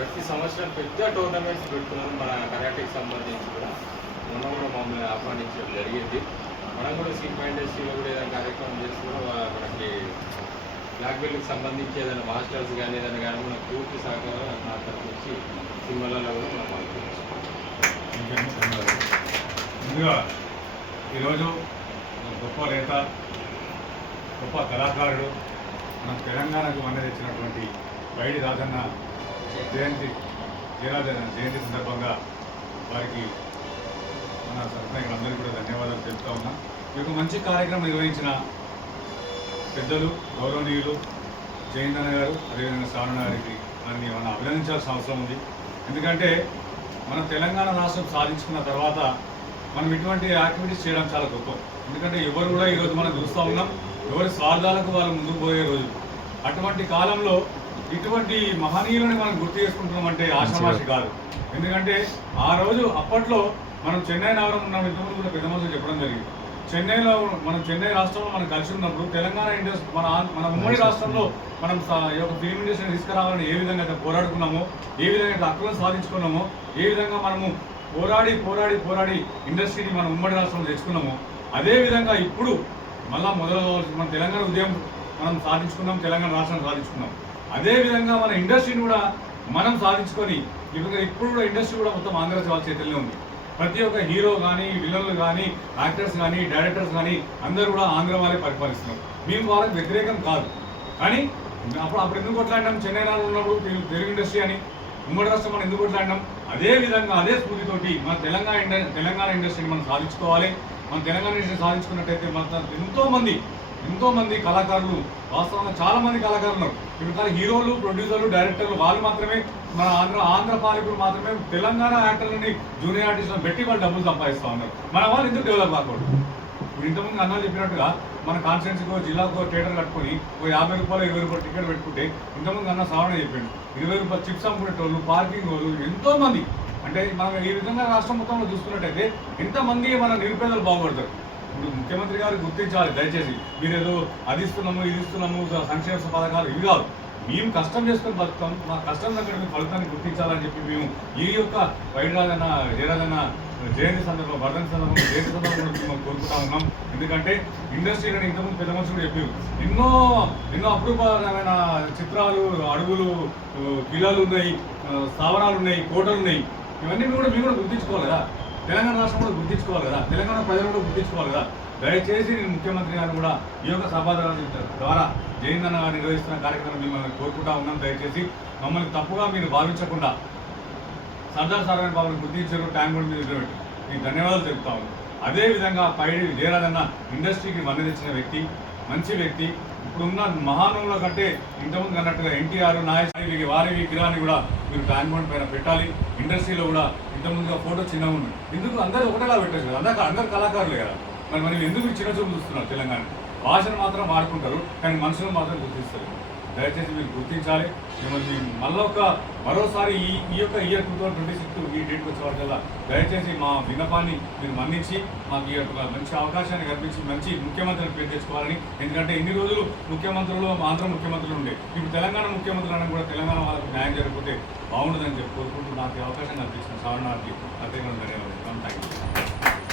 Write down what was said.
ప్రతి సంవత్సరం పెద్ద టోర్నమెంట్స్ పెడుతున్నాం మన కరాటేకి సంబంధించి కూడా. మొన్న కూడా మమ్మల్ని ఆహ్వానించడం జరిగింది. మనం కూడా సినిమా ఇండస్ట్రీలో కూడా ఏదైనా కార్యక్రమం చేసి కూడా మనకి బ్లాక్ బెల్ట్కి సంబంధించి ఏదైనా మాస్టర్స్ కానీ ఏదైనా కానీ మనకు పూర్తి సహకారం నా తరఫు నుంచి సినిమాలలో కూడా మనం ముందుగా ఈరోజు గొప్ప నేత గొప్ప కళాకారుడు మన తెలంగాణకు వన్న తెచ్చినటువంటి బయటి రాజన్న జయంతి జయరాజన్న జయంతి సందర్భంగా వారికి మన సర్పంచులందరికీ కూడా ధన్యవాదాలు తెలుపుతా ఉన్నా. ఈ యొక్క మంచి కార్యక్రమం నిర్వహించిన పెద్దలు గౌరవనీయులు జయంతన్న గారు అదేవిధంగా సారణ గారికి దాన్ని మనం అభినందించాల్సిన అవసరం ఉంది. ఎందుకంటే మన తెలంగాణ రాష్ట్రం సాధించుకున్న తర్వాత మనం ఇటువంటి యాక్టివిటీస్ చేయడం చాలా గొప్ప. ఎందుకంటే ఎవరు కూడా ఈరోజు మనం చూస్తూ ఉన్నాం. ఎవరి స్వార్థాలకు వాళ్ళు ముందుకు పోయే రోజు. అటువంటి కాలంలో ఇటువంటి మహనీయులని మనం గుర్తు చేసుకుంటున్నామంటే ఆశామాషి కాదు. ఎందుకంటే ఆ రోజు అప్పట్లో మనం చెన్నై నగరం ఉన్న ఇంతకుముందు కూడా పెద్ద మనుషులు చెప్పడం జరిగింది. చెన్నైలో మనం చెన్నై రాష్ట్రంలో మనం కలిసి ఉన్నప్పుడు తెలంగాణ ఇండస్ట్రీ మన మన ఉమ్మడి రాష్ట్రంలో మనం ఫిల్మ్ ఇండస్ట్రీని తీసుకురావాలని ఏ విధంగా అయితే పోరాడుకున్నామో ఏ విధంగా అయితే హక్కులను సాధించుకున్నామో ఏ విధంగా మనము పోరాడి పోరాడి పోరాడి ఇండస్ట్రీని మన ఉమ్మడి రాష్ట్రంలో తెచ్చుకున్నామో అదే విధంగా ఇప్పుడు మళ్ళా మొదలు మన తెలంగాణ ఉద్యమం మనం సాధించుకున్నాం తెలంగాణ రాష్ట్రం సాధించుకున్నాం. అదే విధంగా మన ఇండస్ట్రీని కూడా మనం సాధించుకొని ఇప్పుడు ఇప్పుడు కూడా ఇండస్ట్రీ కూడా మొత్తం ఆంధ్ర వాళ్ళ చేతుల్లో ఉంది. ప్రతి ఒక్క హీరో కానీ విలన్లు కానీ యాక్టర్స్ కానీ డైరెక్టర్స్ కానీ అందరూ కూడా ఆంధ్ర వాళ్ళే పరిపాలిస్తున్నారు. మేము వాళ్ళకి వ్యతిరేకం కాదు. కానీ అప్పుడు అప్పుడు ఎందుకు కొట్లాడినాం? చెన్నై నాడు ఉన్నప్పుడు తెలుగు తెలుగు ఇండస్ట్రీ అని. ఉమ్మడి రాష్ట్రం మనం ఎందుకు కొట్లాడినాం? అదే విధంగా అదే స్ఫూర్తితోటి మన తెలంగాణ ఇండ తెలంగాణ ఇండస్ట్రీని మనం సాధించుకోవాలి. మన తెలంగాణ ఇండస్ట్రీ సాధించుకున్నట్టయితే మన ఎంతోమంది ఎంతోమంది ఎంతో మంది కళాకారులు వాస్తవంగా చాలా మంది కళాకారులు ఉన్నారు. ఇప్పుడు కానీ హీరోలు ప్రొడ్యూసర్లు డైరెక్టర్లు వాళ్ళు మాత్రమే మన ఆంధ్ర ఆంధ్ర పాలకులు మాత్రమే తెలంగాణ యాక్టర్లని జూనియర్ ఆర్టిస్టులను పెట్టి వాళ్ళు డబ్బులు సంపాదిస్తూ ఉన్నారు. మన వాళ్ళు ఎందుకు డెవలప్ కాకూడదు. ఇప్పుడు ఇంతకుముందు అన్నా చెప్పినట్టుగా మన కాన్స్టిట్యున్సీకో జిల్లాకో థియేటర్ కట్టుకొని ఒక యాభై రూపాయలు ఇరవై రూపాయలు టికెట్ పెట్టుకుంటే ఇంతకుముందు అన్న సావణ చెప్పిండు. ఇరవై రూపాయలు చిప్స్ అమ్ముకునేటోళ్ళు పార్కింగ్ వాళ్ళు ఎంతో మంది అంటే మనం ఈ విధంగా రాష్ట్రం మొత్తంలో చూసుకున్నట్టయితే ఎంతమంది మన నిరుపేదలు బాగుపడతారు. ఇప్పుడు ముఖ్యమంత్రి గారు గుర్తించాలి దయచేసి. మీరు ఏదో అది ఇస్తున్నాము ఇది ఇస్తున్నాము సంక్షేమ పథకాలు ఇవి కాదు. మేము కష్టం చేసుకొని బతుకుతాం మా కష్టం దగ్గర మేము ఫలితాన్ని గుర్తించాలని చెప్పి మేము ఈ యొక్క వైరాజన్న జయరాజన్న జయంతి సందర్భం వర్ధంతి సందర్భంలో జయంతి సందర్భంలో మేము కోరుకుంటా ఉన్నాం. ఎందుకంటే ఇండస్ట్రీలో ఇంతకుముందు పెద్ద మనుషులు చెప్పారు ఎన్నో ఎన్నో అపురూపమైన చిత్రాలు అడవులు కిలాలు ఉన్నాయి స్థావరాలు ఉన్నాయి కోటలు ఉన్నాయి ఇవన్నీ మీరు కూడా మీరు కూడా గుర్తించుకోవాలి కదా. తెలంగాణ రాష్ట్రం కూడా గుర్తించుకోవాలి కదా. తెలంగాణ ప్రజలు కూడా గుర్తించుకోవాలి కదా. దయచేసి నేను ముఖ్యమంత్రి గారు కూడా ఈ యొక్క సభాధారాల ద్వారా జయంతన్న గారు నిర్వహిస్తున్న కార్యక్రమం మిమ్మల్ని కోరుకుంటా ఉన్నాం. దయచేసి మమ్మల్ని తప్పుగా మీరు భావించకుండా సర్దార్ సారాయణ బాబుని గుర్తించారు. ట్యాంక్ బండ్ మీద నిలబెట్టి. మీకు ధన్యవాదాలు చెప్తా ఉన్నాను. అదేవిధంగా పైడి జయరాజన్న ఇండస్ట్రీకి మన్నదించిన వ్యక్తి మంచి వ్యక్తి. ఇప్పుడున్న మహానుల కంటే ఇంతకుముందు అన్నట్టుగా ఎన్టీఆర్ నాయకుడికి వారి విగ్రహాన్ని కూడా మీరు ట్యాంక్ పైన పెట్టాలి. ఇండస్ట్రీలో కూడా ఇంతకుముందుగా ఫోటో చిన్నగా ఉంది ఎందుకు? అందరూ ఒకటేలా పెట్టారు కదా అందరు అందరు కళాకారులే కదా. మరి మనం ఎందుకు చిన్న చూపు చూస్తున్నారు తెలంగాణ భాషను మాత్రం వాడుకుంటారు కానీ మనుషులు మాత్రం గుర్తిస్తారు. దయచేసి మీరు గుర్తించాలి. మిమ్మల్ని మళ్ళీ ఒక మరోసారి ఈ ఈ యొక్క year two thousand twenty six ఈ డేట్కి వచ్చే వరకల్లా దయచేసి మా విన్నపాన్ని మీరు మన్నించి మాకు ఈ యొక్క మంచి అవకాశాన్ని కల్పించి మంచి ముఖ్యమంత్రిని పేరు తెచ్చుకోవాలని. ఎందుకంటే ఇన్ని రోజులు ముఖ్యమంత్రులు ఆంధ్ర ముఖ్యమంత్రులు ఉండే. ఇప్పుడు తెలంగాణ ముఖ్యమంత్రులు అనడం కూడా తెలంగాణ వాళ్ళకి న్యాయం జరగకపోతే బాగుండదని చెప్పి కోరుకుంటూ నాకు అవకాశం కల్పించిన శ్రావణ గారికి ధన్యవాదాలు. Thank you